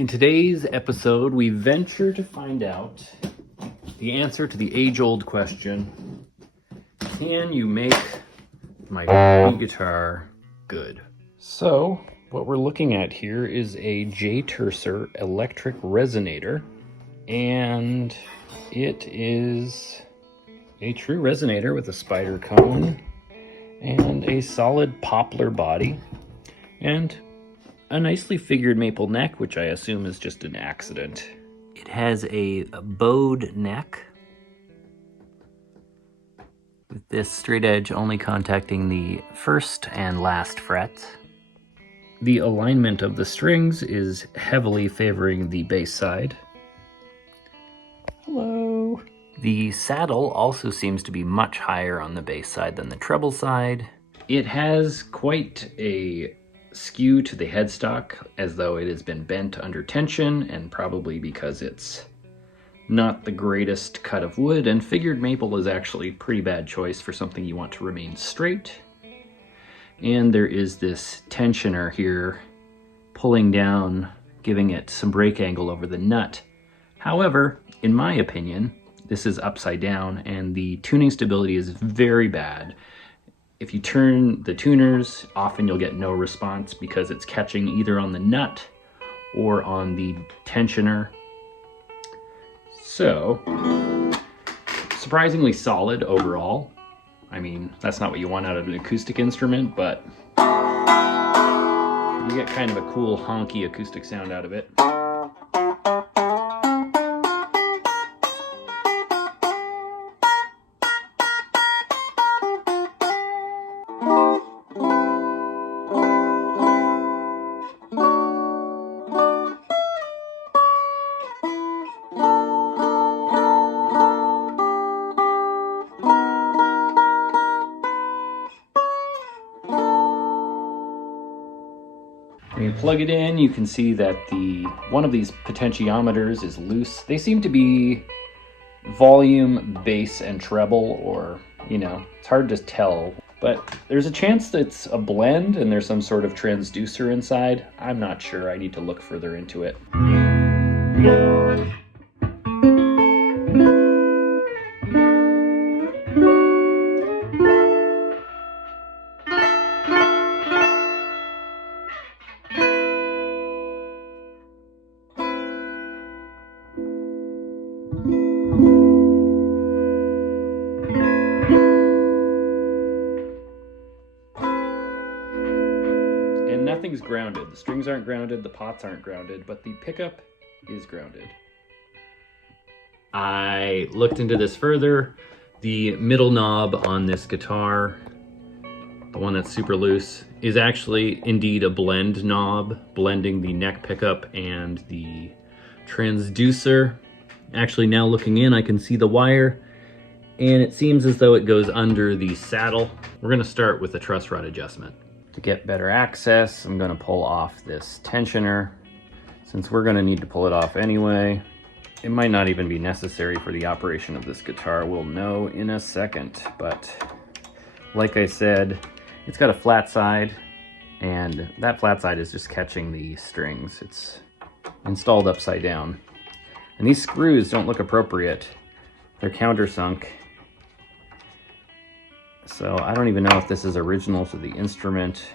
In today's episode, we venture to find out the answer to the age-old question, can you make my guitar good? So, what we're looking at here is a J-Tercer electric resonator, and it is a true resonator with a spider cone and a solid poplar body, and a nicely figured maple neck, which I assume is just an accident. It has a bowed neck with this straight edge only contacting the first and last fret. The alignment of the strings is heavily favoring the bass side. Hello. The saddle also seems to be much higher on the bass side than the treble side. It has quite a skew to the headstock, as though it has been bent under tension, and probably because it's not the greatest cut of wood, and figured maple is actually a pretty bad choice for something you want to remain straight. And there is this tensioner here pulling down, giving it some break angle over the nut. However, in my opinion, this is upside down and the tuning stability is very bad. If you turn the tuners, often you'll get no response because it's catching either on the nut or on the tensioner. So, surprisingly solid overall. I mean, that's not what you want out of an acoustic instrument, but you get kind of a cool honky acoustic sound out of it. When you plug it in, you can see that one of these potentiometers is loose. They seem to be volume, bass, and treble, or, it's hard to tell. But there's a chance that it's a blend and there's some sort of transducer inside. I'm not sure. I need to look further into it. And nothing's grounded. The strings aren't grounded, the pots aren't grounded, but the pickup is grounded. I looked into this further. The middle knob on this guitar, the one that's super loose, is actually indeed a blend knob, blending the neck pickup and the transducer. Actually, now looking in, I can see the wire, and it seems as though it goes under the saddle. We're gonna start with the truss rod adjustment. To get better access, I'm gonna pull off this tensioner. Since we're gonna need to pull it off anyway, it might not even be necessary for the operation of this guitar. We'll know in a second, but like I said, it's got a flat side, and that flat side is just catching the strings. It's installed upside down. And these screws don't look appropriate. They're countersunk. So I don't even know if this is original to the instrument,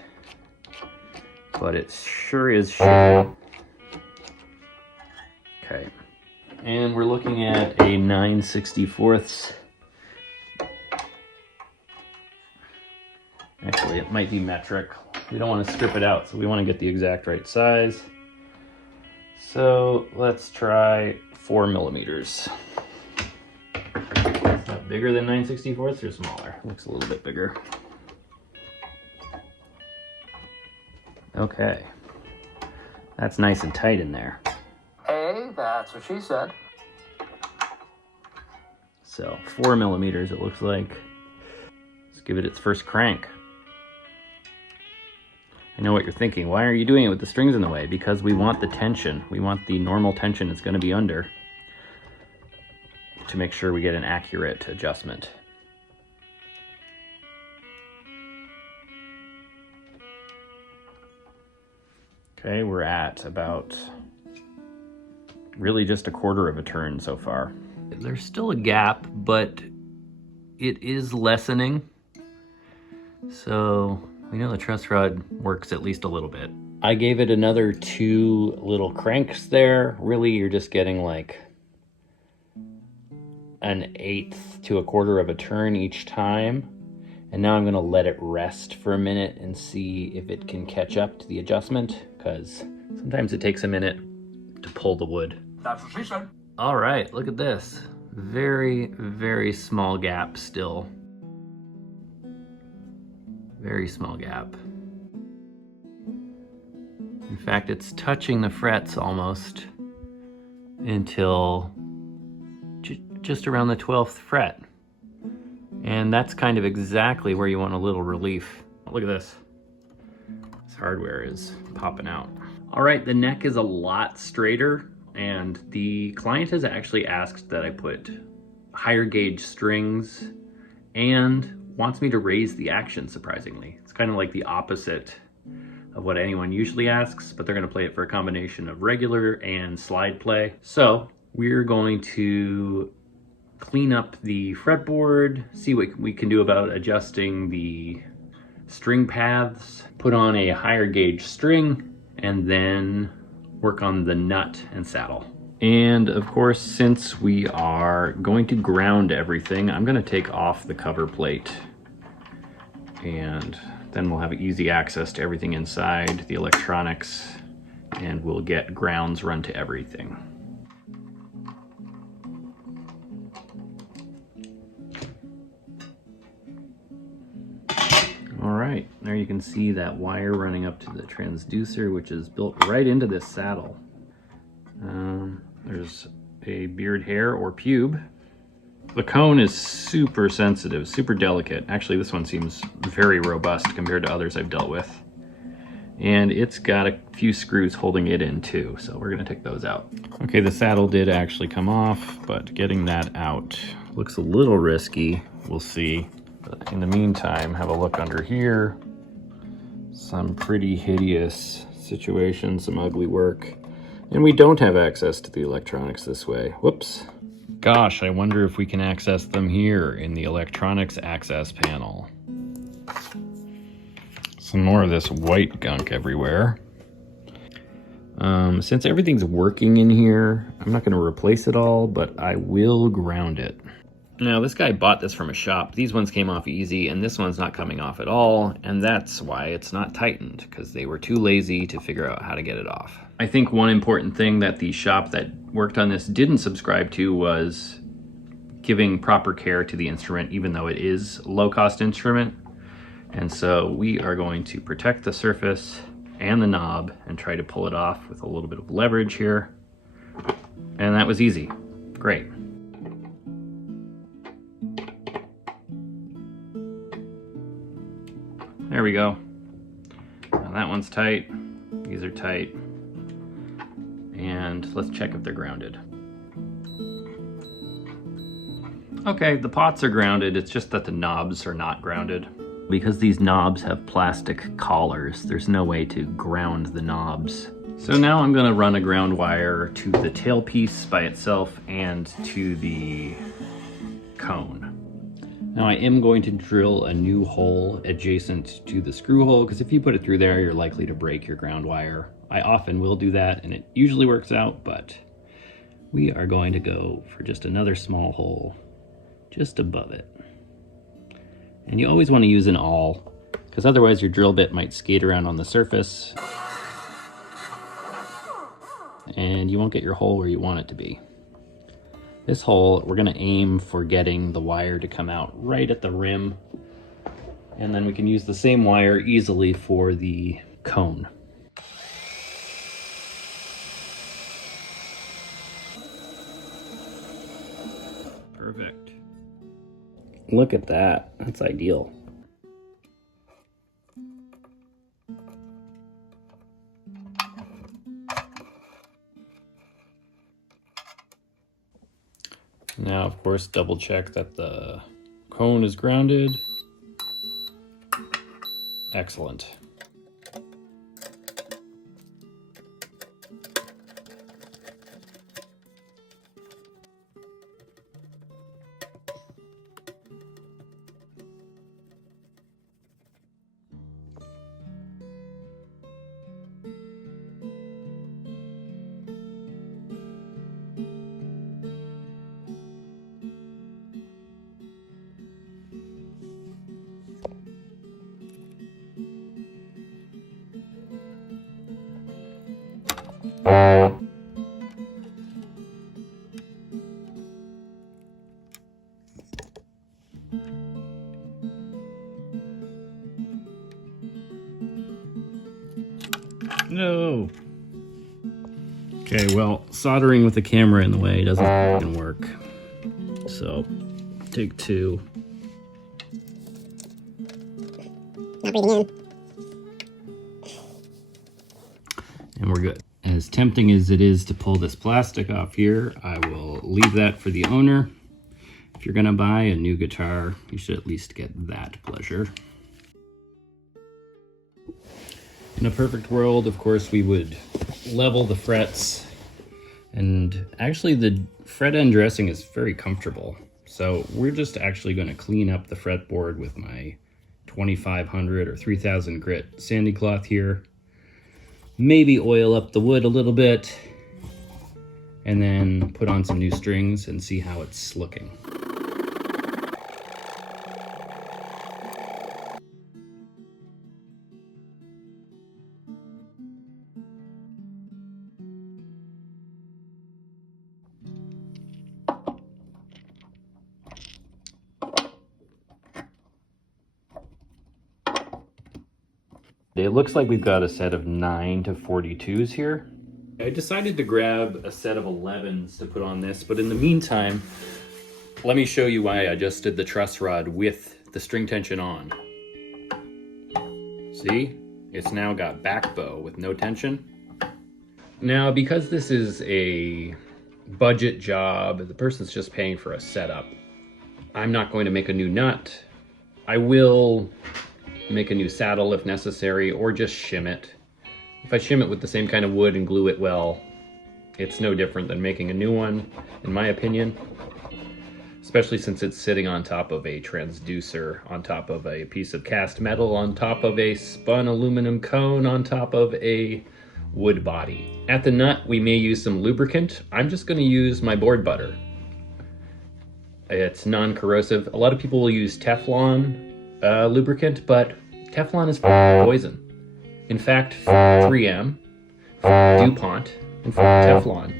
but it sure is shitty. Okay, and we're looking at a 9/64. Actually, it might be metric. We don't want to strip it out, so we want to get the exact right size. So let's try 4 millimeters. Is that bigger than 9/64 or smaller? Looks a little bit bigger. Okay. That's nice and tight in there. Hey, that's what she said. So 4 millimeters it looks like. Let's give it its first crank. I know what you're thinking. Why are you doing it with the strings in the way? Because we want the tension. We want the normal tension it's going to be under to make sure we get an accurate adjustment. Okay, we're at about really just a quarter of a turn so far. There's still a gap, but it is lessening. So we know the truss rod works at least a little bit. I gave it another 2 little cranks there. Really, you're just getting like 1/8 to a quarter of a turn each time. And now I'm gonna let it rest for a minute and see if it can catch up to the adjustment, because sometimes it takes a minute to pull the wood. That's what she said. All right, look at this. Very, very small gap still. Very small gap. In fact, it's touching the frets almost until just around the 12th fret. And that's kind of exactly where you want a little relief. Look at this. This hardware is popping out. All right, the neck is a lot straighter, and the client has actually asked that I put higher gauge strings and wants me to raise the action, surprisingly. It's kind of like the opposite of what anyone usually asks, but they're gonna play it for a combination of regular and slide play. So we're going to clean up the fretboard, see what we can do about adjusting the string paths, put on a higher gauge string, and then work on the nut and saddle. And of course, since we are going to ground everything, I'm gonna take off the cover plate, and then we'll have easy access to everything inside, the electronics, and we'll get grounds run to everything. All right, there you can see that wire running up to the transducer, which is built right into this saddle. There's a beard hair or pube. The cone is super sensitive, super delicate. Actually, this one seems very robust compared to others I've dealt with. And it's got a few screws holding it in too, so we're gonna take those out. Okay, the saddle did actually come off, but getting that out looks a little risky. We'll see. But in the meantime, have a look under here. Some pretty hideous situation, some ugly work. And we don't have access to the electronics this way. Whoops. Gosh, I wonder if we can access them here in the electronics access panel. Some more of this white gunk everywhere. Since everything's working in here, I'm not gonna replace it all, but I will ground it. Now, this guy bought this from a shop. These ones came off easy, and this one's not coming off at all, and that's why it's not tightened, because they were too lazy to figure out how to get it off. I think one important thing that the shop that worked on this didn't subscribe to was giving proper care to the instrument, even though it is a low-cost instrument. And so we are going to protect the surface and the knob and try to pull it off with a little bit of leverage here. And that was easy. Great. There we go. Now that one's tight. These are tight. And let's check if they're grounded. Okay, the pots are grounded. It's just that the knobs are not grounded. Because these knobs have plastic collars, there's no way to ground the knobs. So now I'm gonna run a ground wire to the tailpiece by itself and to the cone. Now I am going to drill a new hole adjacent to the screw hole, because if you put it through there, you're likely to break your ground wire. I often will do that, and it usually works out, but we are going to go for just another small hole just above it. And you always want to use an awl, because otherwise your drill bit might skate around on the surface, and you won't get your hole where you want it to be. This hole, we're gonna aim for getting the wire to come out right at the rim, and then we can use the same wire easily for the cone. Perfect. Look at that, that's ideal. Now, of course, double check that the cone is grounded. Excellent. well, soldering with the camera in the way doesn't fucking work. So, take two. Not breathing in. And we're good. As tempting as it is to pull this plastic off here, I will leave that for the owner. If you're gonna buy a new guitar, you should at least get that pleasure. In a perfect world, of course, we would level the frets. And actually the fret end dressing is very comfortable. So we're just actually gonna clean up the fretboard with my 2500 or 3000 grit sanding cloth here. Maybe oil up the wood a little bit, and then put on some new strings and see how it's looking. It looks like we've got a set of 9 to 42s here. I decided to grab a set of 11s to put on this, but in the meantime, let me show you why I adjusted the truss rod with the string tension on. See? It's now got back bow with no tension. Now, because this is a budget job, the person's just paying for a setup, I'm not going to make a new nut. I will make a new saddle if necessary, or just shim it. If I shim it with the same kind of wood and glue it well, it's no different than making a new one, in my opinion. Especially since it's sitting on top of a transducer, on top of a piece of cast metal, on top of a spun aluminum cone, on top of a wood body. At the nut, we may use some lubricant. I'm just going to use my board butter. It's non-corrosive. A lot of people will use Teflon lubricant, but Teflon is poison. In fact, 3M, DuPont, and Teflon.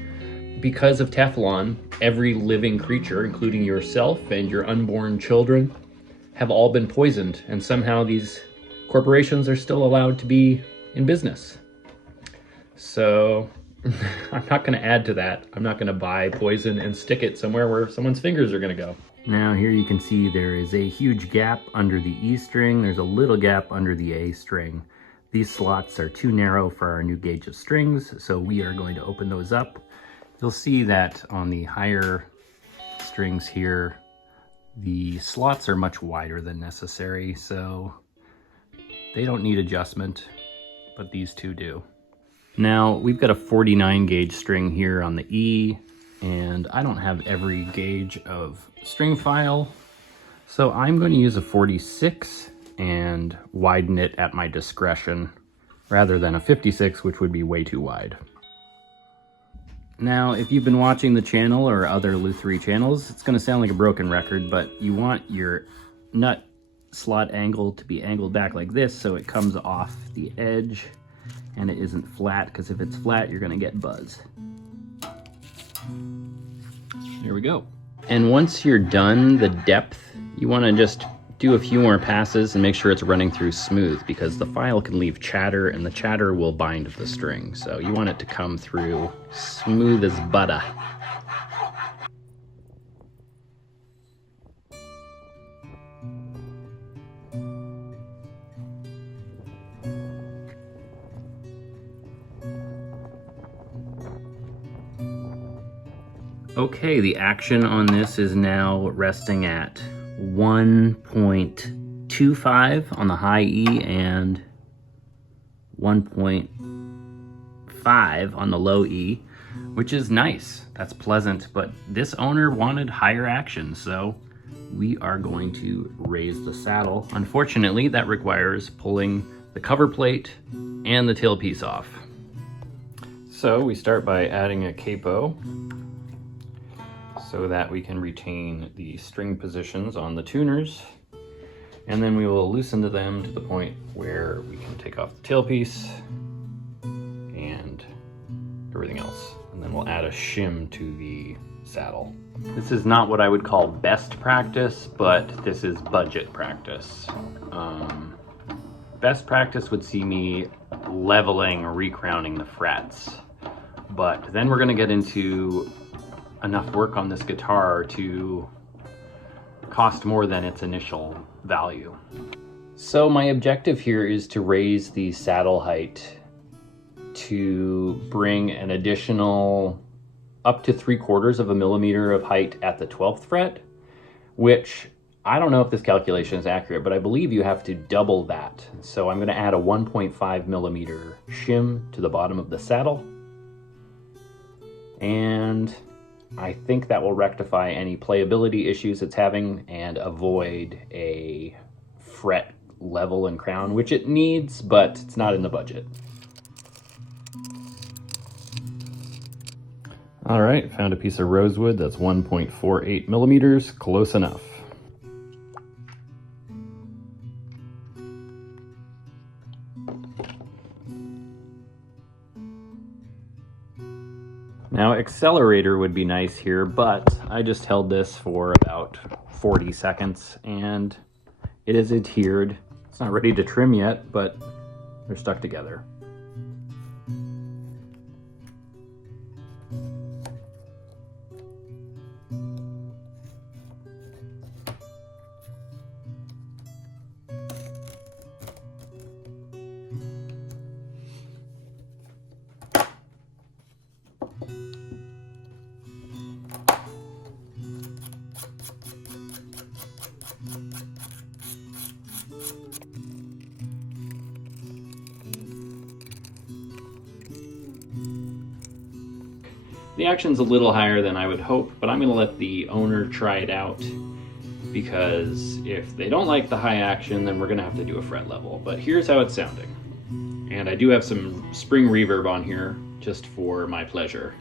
Because of Teflon, every living creature, including yourself and your unborn children, have all been poisoned, and somehow these corporations are still allowed to be in business. So I'm not going to add to that. I'm not going to buy poison and stick it somewhere where someone's fingers are going to go. Now here you can see there is a huge gap under the E string. There's a little gap under the A string. These slots are too narrow for our new gauge of strings, so we are going to open those up. You'll see that on the higher strings here, the slots are much wider than necessary, so they don't need adjustment, but these two do. Now we've got a 49 gauge string here on the E, and I don't have every gauge of string file, so I'm going to use a 46 and widen it at my discretion rather than a 56, which would be way too wide. Now, if you've been watching the channel or other LUTHIER channels, it's going to sound like a broken record, but you want your nut slot angle to be angled back like this so it comes off the edge and it isn't flat, because if it's flat, you're going to get buzz. There we go. And once you're done the depth, you want to just do a few more passes and make sure it's running through smooth, because the file can leave chatter and the chatter will bind the string. So you want it to come through smooth as butter. Okay, the action on this is now resting at 1.25 on the high E and 1.5 on the low E, which is nice. That's pleasant, but this owner wanted higher action, so we are going to raise the saddle. Unfortunately, that requires pulling the cover plate and the tailpiece off. So we start by adding a capo so that we can retain the string positions on the tuners, and then we will loosen them to the point where we can take off the tailpiece and everything else, and then we'll add a shim to the saddle. This is not what I would call best practice, but this is budget practice. Best practice would see me leveling or recrowning the frets, but then we're gonna get into enough work on this guitar to cost more than its initial value. So my objective here is to raise the saddle height to bring an additional up to 3/4 of a millimeter of height at the 12th fret, which I don't know if this calculation is accurate, but I believe you have to double that. So I'm going to add a 1.5 millimeter shim to the bottom of the saddle. And I think that will rectify any playability issues it's having and avoid a fret level and crown, which it needs, but it's not in the budget. All right, found a piece of rosewood that's 1.48 millimeters, close enough. Now, accelerator would be nice here, but I just held this for about 40 seconds and it is adhered. It's not ready to trim yet, but they're stuck together. The action's a little higher than I would hope, but I'm going to let the owner try it out, because if they don't like the high action, then we're going to have to do a fret level. But here's how it's sounding. And I do have some spring reverb on here, just for my pleasure.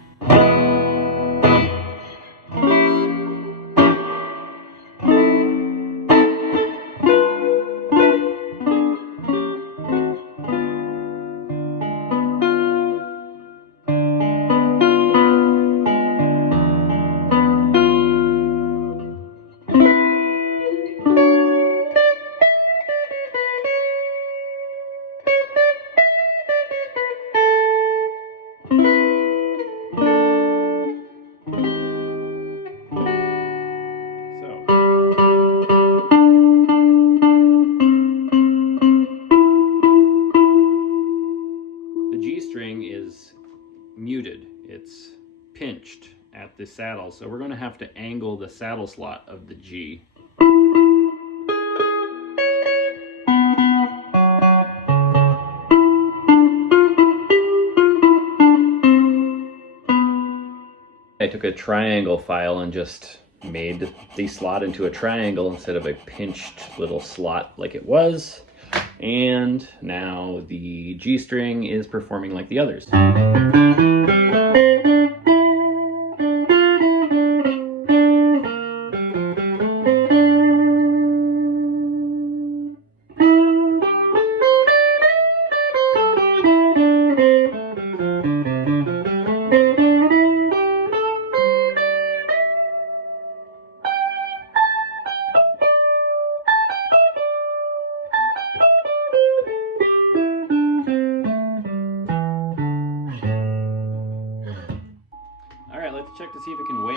Is muted, it's pinched at the saddle, so we're going to have to angle the saddle slot of the G. I took a triangle file and just made the slot into a triangle instead of a pinched little slot like it was. And now the G string is performing like the others. All right, let's check to see if it can wail.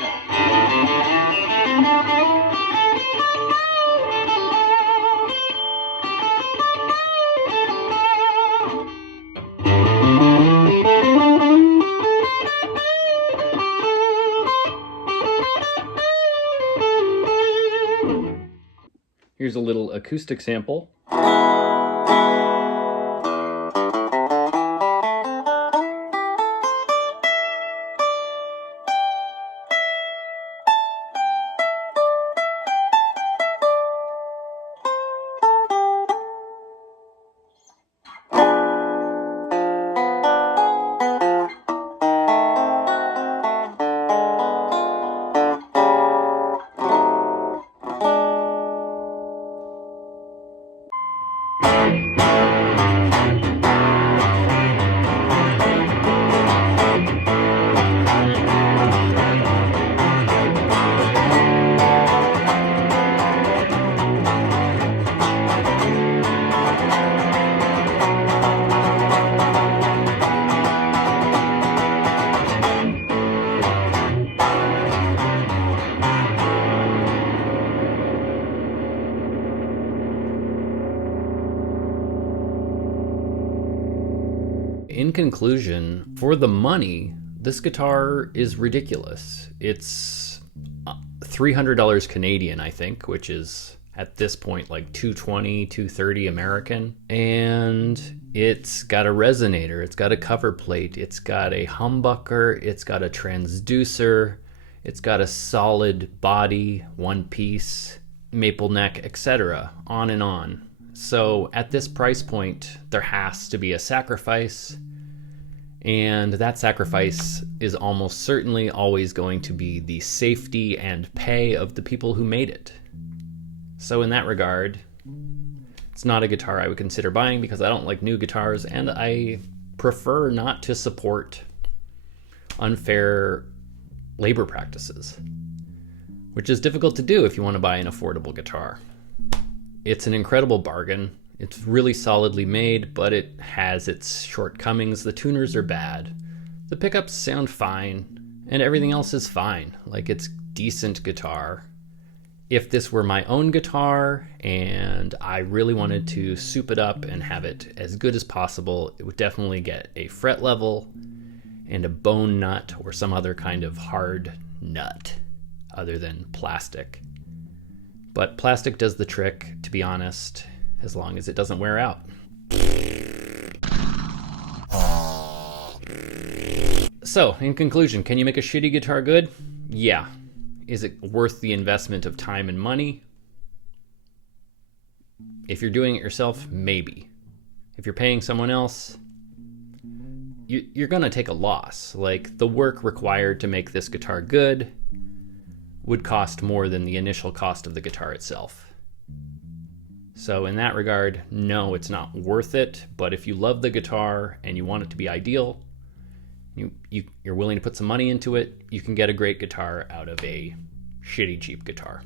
Here's a little acoustic sample. in conclusion, for the money, this guitar is ridiculous. It's $300 Canadian, I think, which is at this point like $220, $230 American. And it's got a resonator, it's got a cover plate, it's got a humbucker, it's got a transducer, it's got a solid body, one piece, maple neck, etc. On and on. So at this price point, there has to be a sacrifice, and that sacrifice is almost certainly always going to be the safety and pay of the people who made it. So in that regard, it's not a guitar I would consider buying because I don't like new guitars, and I prefer not to support unfair labor practices, which is difficult to do if you want to buy an affordable guitar. It's an incredible bargain. It's really solidly made, but it has its shortcomings. The tuners are bad. The pickups sound fine, and everything else is fine. Like, it's decent guitar. If this were my own guitar and I really wanted to soup it up and have it as good as possible, it would definitely get a fret level and a bone nut or some other kind of hard nut other than plastic. But plastic does the trick, to be honest, as long as it doesn't wear out. So, in conclusion, can you make a shitty guitar good? Yeah. Is it worth the investment of time and money? If you're doing it yourself, maybe. If you're paying someone else, you're gonna take a loss. Like, the work required to make this guitar good would cost more than the initial cost of the guitar itself. So in that regard, no, it's not worth it. But if you love the guitar and you want it to be ideal, you're willing to put some money into it, you can get a great guitar out of a shitty cheap guitar.